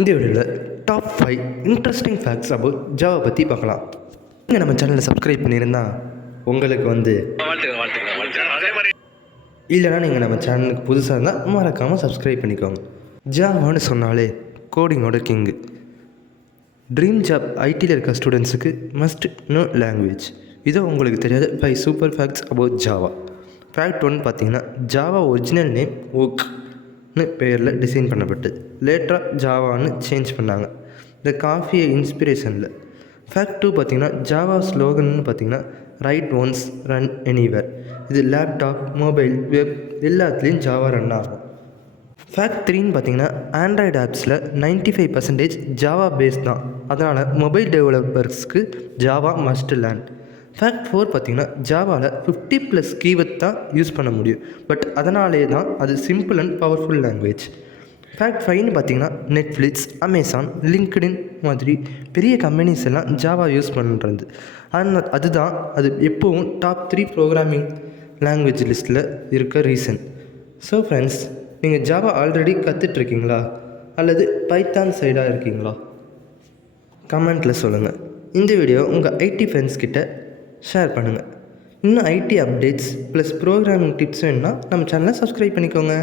இந்த வீடியோவில் top 5 interesting facts about Java பற்றி பார்க்கலாம். நீங்கள் நம்ம சேனலை சப்ஸ்கிரைப் பண்ணியிருந்தால் உங்களுக்கு இல்லைனா நீங்கள் நம்ம சேனலுக்கு புதுசாக இருந்தால் மறக்காமல் சப்ஸ்கிரைப் பண்ணிக்கோங்க. ஜாவான்னு சொன்னாலே கோடிங்கோட கிங்கு. ட்ரீம் ஜாப் ஐடியில் இருக்க ஸ்டூடெண்ட்ஸுக்கு மஸ்ட் நோ லாங்குவேஜ். இதோ உங்களுக்கு தெரியாத 5 super facts about Java. Fact 1 பார்த்தீங்கன்னா, ஜாவா ஒரிஜினல் நேம் ஓக்னு பேரில் டிசைன் பண்ணப்பட்டது. லேட்டராக ஜாவான்னு சேஞ்ச் பண்ணாங்க. இந்த காஃபியை இன்ஸ்பிரேஷனில். ஃபேக்ட் 2 பார்த்தீங்கன்னா, ஜாவா ஸ்லோகன்னு பார்த்தீங்கன்னா ரைட் ஒன்ஸ் ரன் எனிவேர். இது லேப்டாப், மொபைல், வெப் எல்லாத்துலேயும் ஜாவா ரன் ஆகும். ஃபேக்ட் 3ன்னு பார்த்தீங்கன்னா, ஆண்ட்ராய்டு ஆப்ஸில் 95% ஜாவா பேஸ் தான். அதனால் மொபைல் டெவலப்பர்ஸ்க்கு ஜாவா மஸ்ட் லேர்ன். ஃபேக்ட் 4 பார்த்தீங்கன்னா, ஜாவாவில் 50+ கீவேர்ட் தான் யூஸ் பண்ண முடியும். பட் அதனாலே தான் அது simple and powerful language. Fact 5ன்னு பார்த்தீங்கன்னா, நெட்ஃப்ளிக்ஸ், அமேசான், லிங்க்டின் மாதிரி பெரிய கம்பெனிஸ் எல்லாம் ஜாவா யூஸ் பண்ணுறது. அதுதான் அது எப்போவும் டாப் 3 ப்ரோக்ராமிங் லாங்குவேஜ் லிஸ்ட்டில் இருக்க ரீசன். ஸோ ஃப்ரெண்ட்ஸ், நீங்கள் ஜாவா ஆல்ரெடி கற்றுட்ருக்கீங்களா அல்லது பைத்தான் சைடாக இருக்கீங்களா? கமெண்ட்டில் சொல்லுங்கள். இந்த வீடியோ உங்கள் ஐடி ஃப்ரெண்ட்ஸ் கிட்ட ஷேர் பண்ணுங்கள். இன்னும் IT updates plus programming tips வேணுன்னா நம்ம சேனலை சப்ஸ்கிரைப் பண்ணிக்கோங்க.